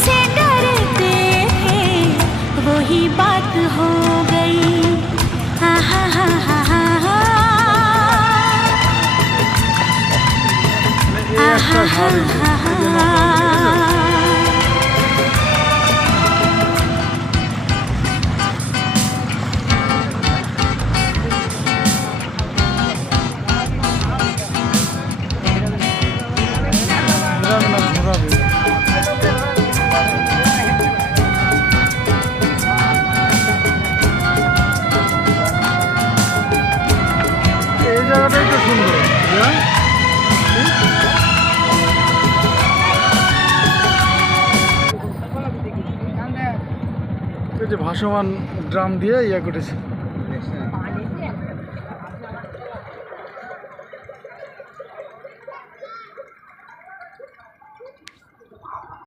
से डरते थे वही बात हो गई। आहा हा हा हा हा आहा हा हा हा। এই জায়গাটাই তো সুন্দর। এই যে ভাসমান ড্রাম দিয়ে ইয়া করেছে।